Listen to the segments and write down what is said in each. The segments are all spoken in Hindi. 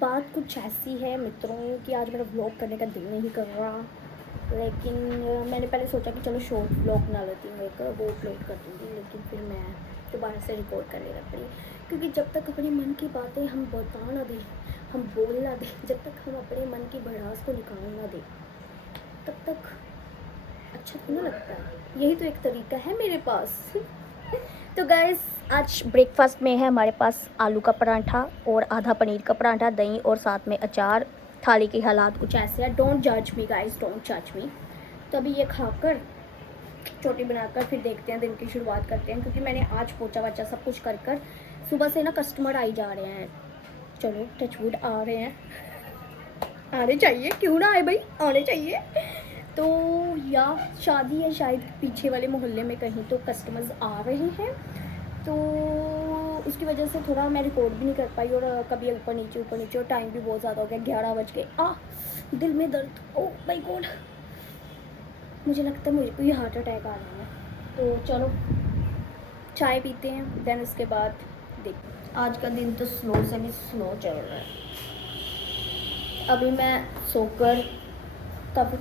बात कुछ ऐसी है मित्रों कि आज मेरा व्लॉग करने का दिल नहीं कर रहा, लेकिन मैंने पहले सोचा कि चलो शॉर्ट व्लॉग बना लेती हूँ एक, वो अपलोड कर दूँगी, लेकिन फिर मैं दोबारा से रिकॉर्ड कर लेना पड़ी, क्योंकि जब तक अपने मन की बातें हम बता ना दें, हम बोल ना दें, जब तक हम अपने मन की भड़ास को निकाल ना दें, तब तक अच्छा तो नहीं लगता है। यही तो एक तरीका है मेरे पास। तो गाइस, आज ब्रेकफास्ट में है हमारे पास आलू का पराठा और आधा पनीर का पराठा, दही और साथ में अचार। थाली के हालात कुछ ऐसे हैं, डोंट जज मी गाइस, डोंट जज मी। तो अभी ये खाकर चोटी बनाकर फिर देखते हैं, दिन की शुरुआत करते हैं, क्योंकि मैंने आज पोछा वाचा सब कुछ कर सुबह से ना कस्टमर आई जा रहे हैं। चलो टचवुड आ रहे हैं, आने चाहिए, क्यों ना आए भाई, आने चाहिए। तो या शादी है शायद पीछे वाले मोहल्ले में कहीं, तो कस्टमर्स आ रहे हैं, तो उसकी वजह से थोड़ा मैं रिकॉर्ड भी नहीं कर पाई, और कभी ऊपर नीचे, और टाइम भी बहुत ज़्यादा हो गया, 11 बज गए। दिल में दर्द, ओ माय गॉड, मुझे लगता है मुझे कोई हार्ट अटैक आ रहा है। तो चलो चाय पीते हैं, देन उसके बाद देख। आज का दिन तो स्लो से भी स्लो चल रहा है। अभी मैं सोकर काफ़ी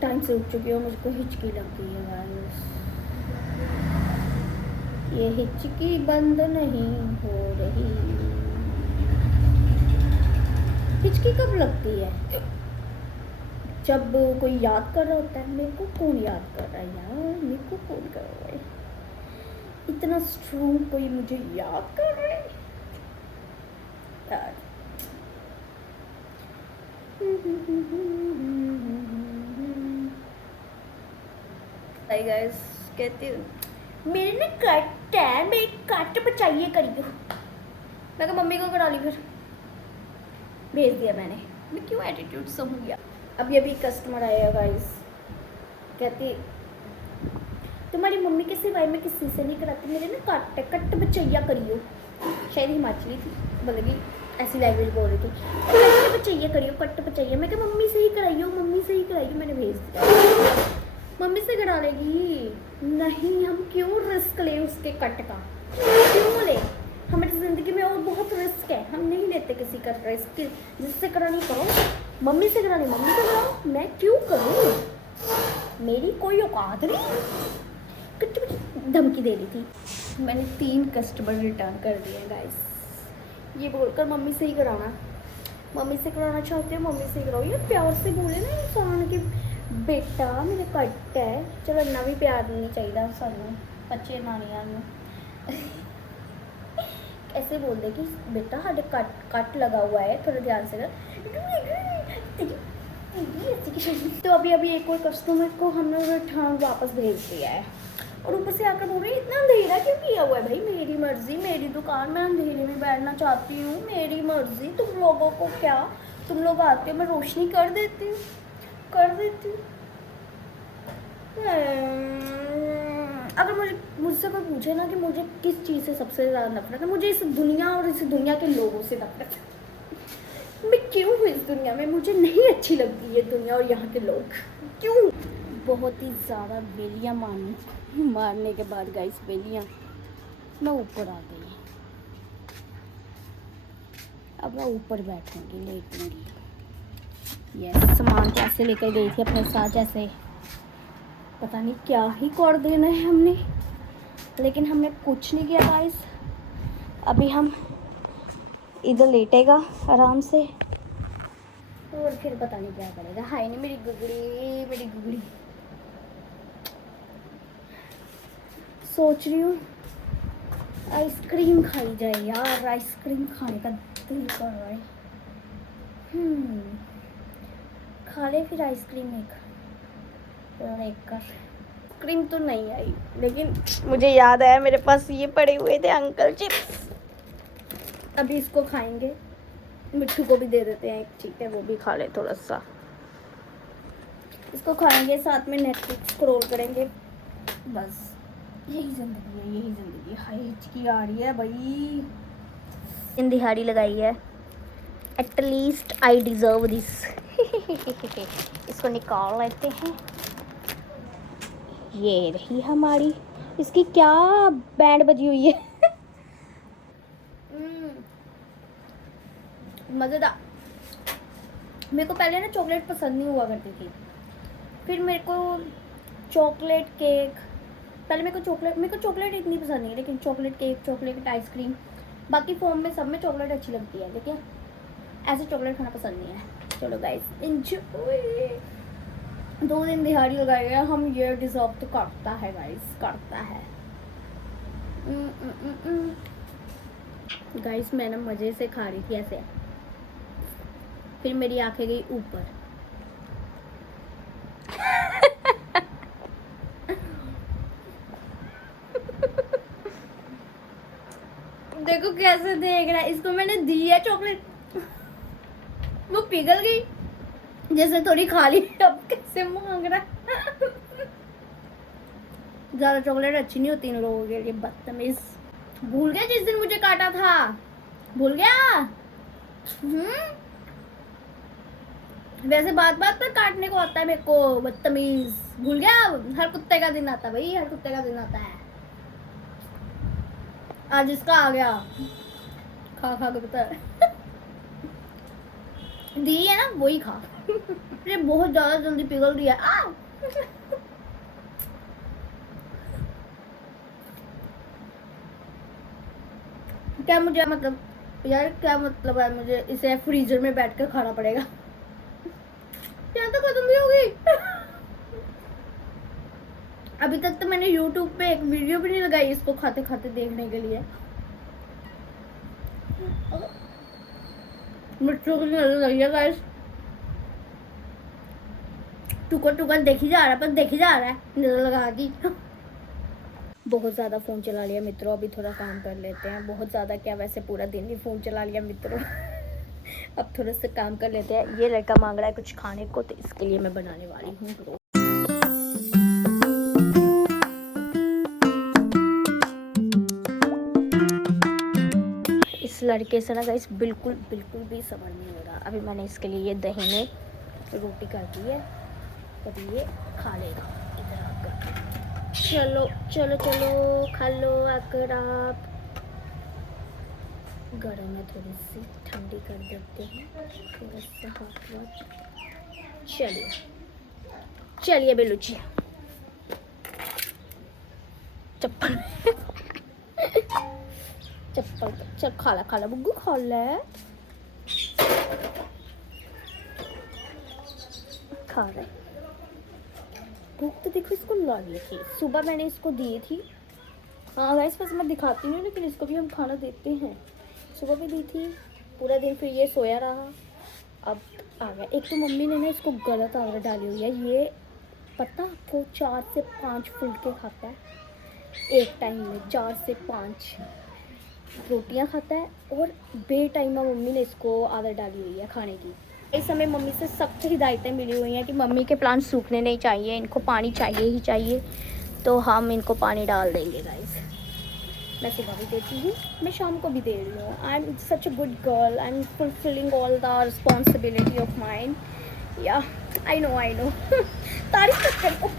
टाइम से उठ चुकी हूँ, मुझको हिचकी लग गई है गाइस। ये हिचकी बंद नहीं हो रही। हिचकी कब लगती है? जब कोई याद कर रहा होता है। मेरे को कौन याद कर रहा है यार, मेरे को कौन कर रहा है? इतना स्ट्रॉन्ग कोई मुझे याद कर रहा है यार। हाय गाइस, कहती हूँ मेरे ना कट है, मेरे कट बचाइए करिए। मैं कहा मम्मी को करा ली, फिर भेज दिया मैंने। मैं क्यों एटीट्यूड से हूँ यार। अभी कस्टमर आया गाइस, कहती तुम्हारी मम्मी के सिवाय मैं किसी से नहीं कराती, मेरे ना कट है, कट बचैया करियो। शायद हिमाचली थी, बल्कि ऐसी लैंग्वेज बोल रही थी, कट बचैया करियो, कट बचैया। मैं कहा मम्मी से ही कराइयो, मम्मी से ही कराइयो। मैंने भेज दिया, मम्मी से करा लेगी। नहीं, हम क्यों रिस्क ले उसके कट का, क्यों ले? हमारी ज़िंदगी में और बहुत रिस्क है, हम नहीं लेते किसी का रिस्क। जिससे करानी करो, मम्मी से करानी मम्मी से कराओ, मैं क्यों करूँ? मेरी कोई औकात नहीं। धमकी दे रही थी। मैंने 3 कस्टमर रिटर्न कर दिए गाइस, ये बोलकर मम्मी से ही कराना। मम्मी से कराना चाहते हो, मम्मी से ही कराओ। ये प्यार से बोले ना इंसान के, बेटा मेरे कट है। चलो इन्ना भी प्यार नहीं चाहिए सानू बच्चे नानिया ऐसे बोल दे कि बेटा साढ़े कट लगा हुआ है, थोड़ा ध्यान से कर। तो अभी एक और कस्टमर को हमने रिटर्न वापस भेज दिया है, और ऊपर से आकर बोल रही है इतना अंधेरा क्यों किया हुआ है? भाई मेरी मर्जी, मेरी दुकान, मैं अंधेरे में बैठना चाहती हूँ, मेरी मर्जी। तुम लोगों को क्या, तुम लोग आते हो, मैं रोशनी कर देती हूँ। अगर मुझसे कोई पूछे ना कि मुझे किस चीज़ से सबसे ज़्यादा नफरत है, मुझे इस दुनिया और इस दुनिया के लोगों से नफरत है। मैं क्यों हूँ इस दुनिया में? मुझे नहीं अच्छी लगती ये दुनिया और यहाँ के लोग, क्यों? बहुत ही ज़्यादा बेलियाँ मारने के बाद गाइस, बेलियाँ, मैं ऊपर आ गई। अब मैं ऊपर बैठूंगी, लेटूंगी। यस, सामान कैसे लेकर गई थी अपने साथ, जैसे पता नहीं क्या ही कर देना है हमने, लेकिन हमने कुछ नहीं किया गाइस। अभी हम इधर लेटेगा आराम से, और फिर पता नहीं क्या करेगा। हाय नहीं मेरी गुगड़ी। सोच रही हूँ आइसक्रीम खाई जाए यार, आइसक्रीम खाने का दिल कर रहा है। खा ले फिर आइसक्रीम एक आइसक्रीम तो नहीं आई, लेकिन मुझे याद आया मेरे पास ये पड़े हुए थे अंकल चिप्स। अभी इसको खाएंगे, मिट्टू को भी दे देते हैं एक, ठीक है, वो भी खा ले थोड़ा सा। इसको खाएंगे, साथ में नेटफ्लिक्स स्क्रॉल करेंगे, बस यही ज़िंदगी है। हाय हिचकी आ रही है भाई, इन दिहाड़ी लगाई है। At least I deserve this. इसको निकाल लेते हैं। ये रही हमारी, इसकी क्या बैंड बजी हुई है। मज़ेदार। मेरे को पहले ना चॉकलेट पसंद नहीं हुआ करती थी, फिर मेरे को चॉकलेट केक, पहले मेरे को चॉकलेट इतनी पसंद नहीं है, लेकिन चॉकलेट केक, चॉकलेट आइसक्रीम, बाकी फॉर्म में सब में चॉकलेट अच्छी लगती है, लेकिन ऐसे चॉकलेट खाना पसंद नहीं है। चलो गाइस एंजॉय। 2 दिन दिहाड़ी लगाए गए हम, ये डिजर्व तो करता है गाइस, करता है। गाइस मैं ना मज़े से खा रही थी ऐसे, फिर मेरी आंखें गई ऊपर। देखो कैसे देख रहा है, इसको मैंने दी है चॉकलेट, वो पिघल गई, जैसे थोड़ी खा ली, अब कैसे मांग रहा है। ज़्यादा चॉकलेट अच्छी नहीं होती इन लोगों के लिए, बदतमीज। भूल गया जिस दिन मुझे काटा था, भूल गया। वैसे बात बात पर काटने को आता है मेरे को, बदतमीज। भूल गया, हर कुत्ते का दिन आता है भाई, हर कुत्ते का दिन आता है। आज इसका आ गया, खा खा के पता है। दी है ना वही खा। ये बहुत ज्यादा जल्दी पिघल रही है। क्या मुझे मतलब यार, क्या मतलब है, मुझे इसे फ्रीजर में बैठकर खाना पड़ेगा? या तो खत्म भी होगी। अभी तक तो मैंने YouTube पे एक वीडियो भी नहीं लगाई इसको खाते खाते देखने के लिए। मिर्चों की नजर लगी है गाइस, टुकड़ टुकड़ देखी जा रहा है, पर देखी जा रहा है नजर लगा दी। बहुत ज़्यादा फ़ोन चला लिया मित्रों, अभी थोड़ा काम कर लेते हैं। बहुत ज़्यादा क्या, वैसे पूरा दिन ही फ़ोन चला लिया मित्रों। अब थोड़ा सा काम कर लेते हैं। ये लड़का मांग रहा है कुछ खाने को, तो इसके लिए मैं बनाने वाली हूँ। इस लड़के से ना गाइस बिल्कुल बिल्कुल भी समझ नहीं हो रहा। अभी मैंने इसके लिए ये दही में रोटी कर दी है, तभी ये खा लेगा इधर आकर। चलो चलो चलो खा लो आकर आप। गर्म है, थोड़ी सी ठंडी कर देते हैं, थोड़ा सा हाथ। चलिए चलिए बेलूची, चप्पल चप्पल चल खा ला बुग्गू, खा ले, खा रहे। भूख तो देखो इसको लगी थी, सुबह मैंने इसको दी थी। हाँ वैसे बस मैं दिखाती नहीं, लेकिन इसको भी हम खाना देते हैं। सुबह भी दी थी, पूरा दिन फिर ये सोया रहा, अब आ गया। एक तो मम्मी ने ना इसको गलत आदत डाली हुई है, ये पता आपको 4 से 5 फुलके खाता है एक टाइम में, 4 से 5 रोटियां खाता है, और बे टाइम में मम्मी ने इसको आदत डाली हुई है खाने की। इस समय मम्मी से सख्त हिदायतें मिली हुई हैं कि मम्मी के प्लांट सूखने नहीं चाहिए, इनको पानी चाहिए ही चाहिए, तो हम इनको पानी डाल देंगे गाइस। मैं सुबह भी देती हूँ, मैं शाम को भी दे रही हूँ। I am such a good girl, I am fulfilling all the responsibility of mine. या आई नो तारीफ करो।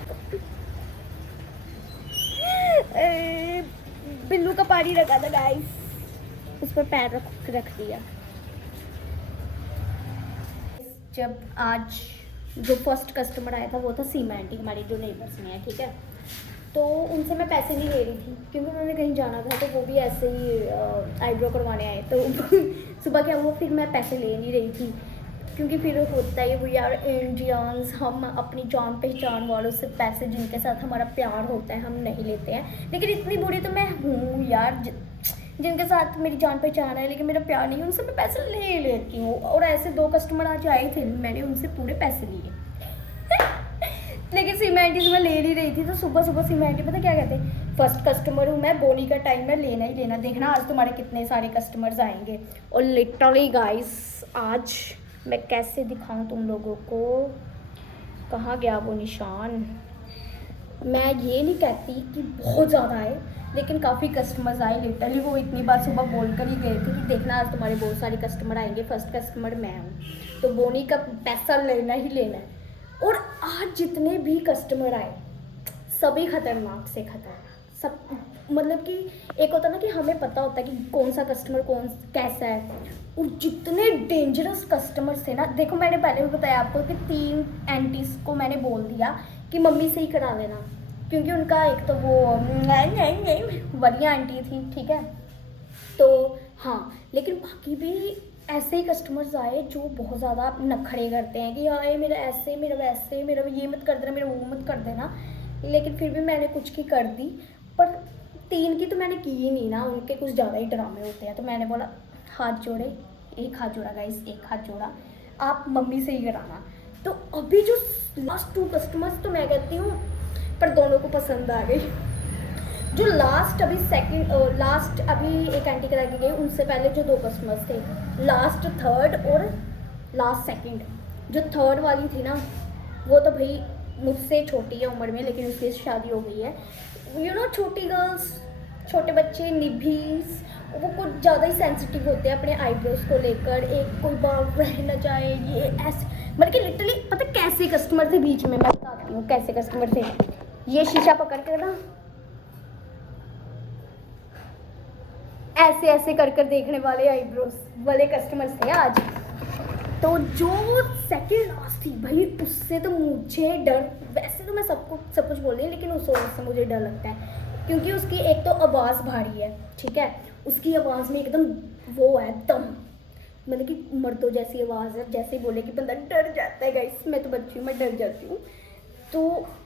बिल्लू का पानी रखा था गाइस, उस पर पैर रख दिया। जब आज जो फर्स्ट कस्टमर आया था वो था सीमा आंटी, हमारी जो नेबर्स में है, ठीक है। तो उनसे मैं पैसे नहीं ले रही थी, क्योंकि उन्होंने कहीं जाना था, तो वो भी ऐसे ही आईब्रो करवाने आए। तो सुबह क्या हुआ, फिर मैं पैसे ले नहीं रही थी, क्योंकि फिर होता ही वी आर इंडियंस, हम अपनी जान पहचान वालों से पैसे, जिनके साथ हमारा प्यार होता है, हम नहीं लेते हैं। लेकिन इतनी बुरी तो मैं हूँ यार, जिनके साथ मेरी जान पहचान है लेकिन मेरा प्यार नहीं है, उनसे मैं पैसे ले लेती हूँ। और ऐसे 2 कस्टमर आज आए थे, मैंने उनसे पूरे पैसे लिए। लेकिन सीमा आंटी से मैं ले नहीं रही थी। तो सुबह सुबह सीमा आंटी पता क्या कहते, फर्स्ट कस्टमर हूँ मैं, बोनी का टाइम है, लेना ही लेना, देखना आज तुम्हारे कितने सारे कस्टमर्स आएंगे। और लिटरली गाइस आज मैं कैसे दिखाऊँ तुम लोगों को, कहाँ गया वो निशान। मैं ये नहीं कहती कि बहुत ज़्यादा आए, लेकिन काफ़ी कस्टमर्स आए। लिटरली वो इतनी बार सुबह बोल कर ही गए थे कि देखना आज तुम्हारे बहुत सारे कस्टमर आएंगे, फर्स्ट कस्टमर मैं हूँ, तो बोनी का पैसा लेना ही लेना है। और आज जितने भी कस्टमर आए सभी खतरनाक से खतरनाक, सब मतलब कि एक होता ना कि हमें पता होता है कि कौन सा कस्टमर कौन कैसा है, और जितने डेंजरस कस्टमर्स थे ना, देखो मैंने पहले भी बताया आपको कि 3 आंटीज़ को मैंने बोल दिया कि मम्मी से ही करा लेना, क्योंकि उनका एक तो वो वाली आंटी थी, ठीक है। तो हाँ, लेकिन बाकी भी ऐसे ही कस्टमर्स आए जो बहुत ज़्यादा नखरे करते हैं कि हाँ ये मेरा ऐसे, मेरा वैसे, मेरा ये मत कर देना, मेरा वो मत कर देना। लेकिन फिर भी मैंने कुछ की कर दी, पर 3 की तो मैंने की ही नहीं ना, उनके कुछ ज़्यादा ही ड्रामे होते हैं। तो मैंने बोला हाथ जोड़े, एक हाथ जोड़ा गाइस, एक हाथ जोड़ा, आप मम्मी से ही कराना। तो अभी जो लास्ट 2 कस्टमर्स तो मैं कहती हूँ पर दोनों को पसंद आ गई। जो लास्ट अभी एक आंटी करा के गई, उनसे पहले जो 2 कस्टमर्स थे, लास्ट 3rd और लास्ट 2nd, जो 3rd वाली थी ना, वो तो भाई मुझसे छोटी है उम्र में, लेकिन उसकी शादी हो गई है। यू नो छोटी गर्ल्स, छोटे बच्चे, निभीस, वो कुछ ज़्यादा ही सेंसिटिव होते हैं अपने आईब्रोज को लेकर, एक कोई बाल रह न जाए, ये ऐसे, मतलब कि लिटरली पता कैसे कस्टमर थे बीच में, मैं बताती हूँ कैसे कस्टमर थे। ये शीशा पकड़ कर ना ऐसे ऐसे कर कर देखने वाले आईब्रोज वाले कस्टमर्स थे आज। तो जो 2nd लास्ट थी भाई, उससे तो मुझे डर, वैसे तो मैं सब कुछ बोल रही हूँ, लेकिन उस औरत से मुझे डर लगता है, क्योंकि उसकी एक तो आवाज़ भारी है, ठीक है, उसकी आवाज़ में एकदम वो है दम, मतलब कि मर्दों जैसी आवाज़ है, जैसे ही बोले कि बंदा डर जाता है गाइस। मैं तो बच्ची हूँ, मैं डर जाती हूँ। तो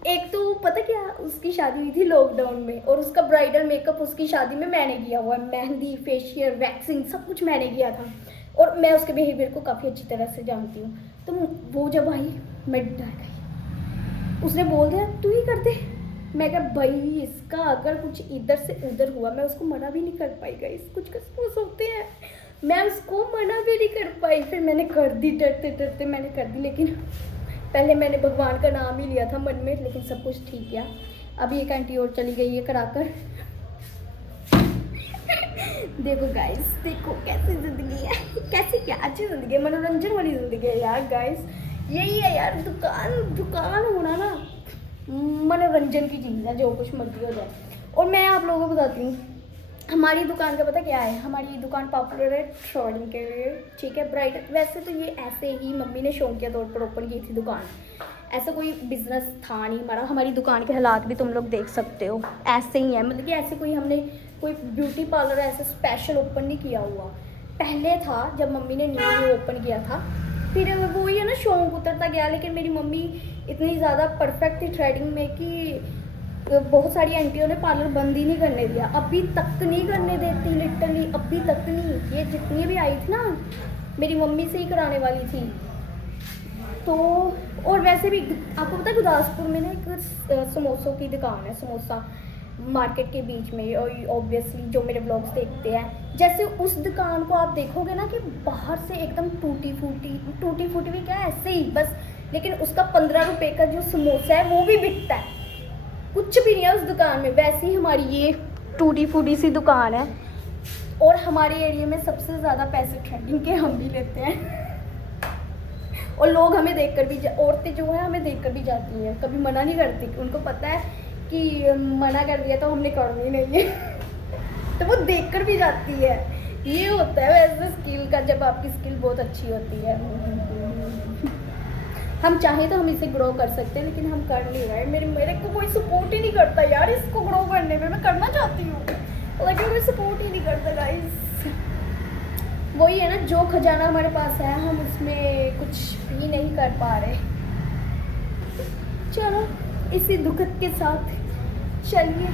एक तो पता क्या, उसकी शादी हुई थी लॉकडाउन में, और उसका ब्राइडल मेकअप उसकी शादी में मैंने किया हुआ है, मेहंदी, फेशियल, वैक्सिंग सब कुछ मैंने किया था, और मैं उसके बिहेवियर को काफ़ी अच्छी तरह से जानती हूँ। तो वो जब आई मैं डर गई, उसने बोल दिया तू ही कर दे। मैं कहा भाई इसका अगर कुछ इधर से उधर हुआ, मैं उसको मना भी नहीं कर पाई गाइस, कुछ कस्टमर्स होते हैं, मैं उसको मना भी नहीं कर पाई। फिर मैंने कर दी, डरते डरते मैंने कर दी, लेकिन पहले मैंने भगवान का नाम ही लिया था मन में, लेकिन सब कुछ ठीक किया। अभी एक आंटी और चली गई है कराकर। देखो गाइस, देखो कैसी ज़िंदगी है, कैसी क्या अच्छी ज़िंदगी है, मनोरंजन वाली ज़िंदगी है यार गाइस। यही है यार, दुकान होना ना मनोरंजन की चीज़ है, जो कुछ मर्जी हो जाए। और मैं आप लोगों को बताती हूँ, हमारी दुकान का पता क्या है, हमारी दुकान पॉपुलर है थ्रेडिंग के लिए, ठीक है, ब्राइडल। वैसे तो ये ऐसे ही मम्मी ने शौकिया तौर पर ओपन की थी दुकान, ऐसा कोई बिजनेस था नहीं हमारा। हमारी दुकान के हालात भी तुम लोग देख सकते हो, ऐसे ही है, मतलब कि ऐसे हमने कोई ब्यूटी पार्लर ऐसे स्पेशल ओपन नहीं किया हुआ। पहले था जब मम्मी ने न्यू ओपन किया था, फिर वो ही है ना, शौक उतरता गया। लेकिन मेरी मम्मी इतनी ज़्यादा परफेक्ट थी थ्रेडिंग में कि बहुत सारी आंटियों ने पार्लर बंद ही नहीं करने दिया, अभी तक नहीं करने देती, लिटरली अभी तक नहीं। ये जितनी भी आई थी ना, मेरी मम्मी से ही कराने वाली थी। तो और वैसे भी आपको पता है गुरदासपुर में ना एक समोसों की दुकान है, समोसा मार्केट के बीच में, और ऑब्वियसली जो मेरे ब्लॉग्स देखते हैं, जैसे उस दुकान को आप देखोगे ना कि बाहर से एकदम टूटी फूटी भी क्या, ऐसे ही बस, लेकिन उसका 15 रुपये का जो समोसा है वो भी बिकता है, कुछ भी नहीं है उस दुकान में। वैसे ही हमारी ये टूटी फूटी सी दुकान है, और हमारे एरिया में सबसे ज़्यादा पैसे थ्रेडिंग के हम भी लेते हैं। और लोग हमें देखकर भी, औरतें जो है हमें देखकर भी जाती हैं, कभी मना नहीं करती, उनको पता है कि मना कर दिया तो हमने करनी नहीं है। तो वो देखकर भी जाती है। ये होता है वैसे स्किल का, जब आपकी स्किल बहुत अच्छी होती है। हम चाहें तो हम इसे ग्रो कर सकते हैं, लेकिन हम कर नहीं रहे। मेरे को कोई सपोर्ट ही नहीं करता यार इसको ग्रो करने में। मैं करना चाहती हूँ लेकिन कोई सपोर्ट ही नहीं करता गाइस। वही है ना, जो खजाना हमारे पास है हम उसमें कुछ भी नहीं कर पा रहे। चलो इसी दुखद के साथ चलिए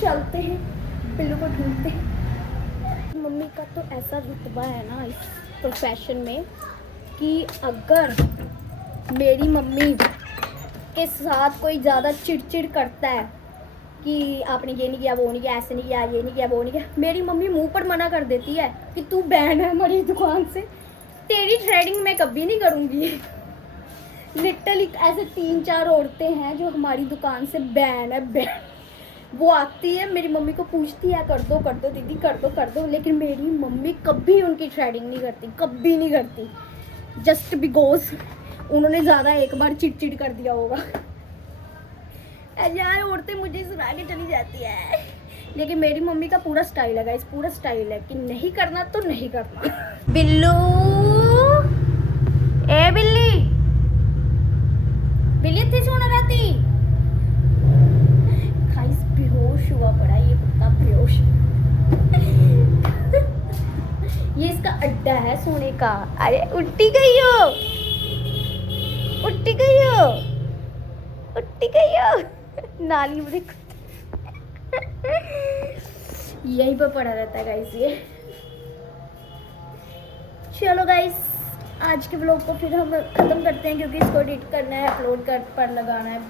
चलते हैं, बिल्लू को ढूंढते हैं। मम्मी का तो ऐसा रुतबा है ना इस प्रोफेशन में कि अगर मेरी मम्मी के साथ कोई ज़्यादा चिड़चिड़ करता है कि आपने ये नहीं किया, वो नहीं किया, ऐसे नहीं किया, ये नहीं किया, वो नहीं किया, मेरी मम्मी मुंह पर मना कर देती है कि तू बैन है हमारी दुकान से, तेरी थ्रेडिंग मैं कभी नहीं करूँगी। लिटरली ऐसे 3-4 औरतें हैं जो हमारी दुकान से बैन है, बैन। वो आती है मेरी मम्मी को पूछती है कर दो दीदी, कर दो, लेकिन मेरी मम्मी कभी उनकी थ्रेडिंग नहीं करती, कभी नहीं करती, जस्ट बिकॉज उन्होंने ज़्यादा एक बार चिड़चिड़ कर दिया होगा। यार औरतें मुझे सुना के चली जाती है लेकिन मेरी मम्मी का पूरा स्टाइल है गाइस, पूरा स्टाइल है कि नहीं करना तो नहीं करना। बिल्लू, ए बिल्ली, बिल्ली इतनी सोना रहती। गाइस बेहोश हुआ पड़ा ये कुत्ता, बेहोश। ये इसका अड्डा है सोने का। अरे उल्टी गई हो, उल्टी गई हो, उल्टी गई हो। नाली में देखो, यहीं पर पड़ा रहता है गाइस ये। चलो गाइस, आज के व्लॉग को फिर हम ख़त्म करते हैं क्योंकि इसको एडिट करना है, अपलोड कर पर लगाना है।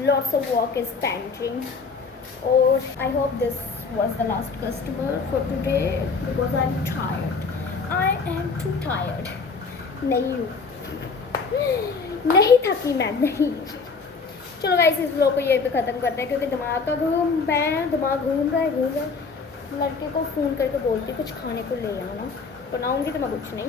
Lots of work is pending और I hope this was the last customer for today because I'm tired. I am too tired. नहीं थकी मैं, नहीं। चलो गाइस, इस व्लॉग को यहीं पे ख़त्म करते हैं क्योंकि दिमाग घूम रहा है। लड़के को फ़ोन करके बोलती कुछ खाने को ले आना, बनाऊंगी तो मैं कुछ नहीं।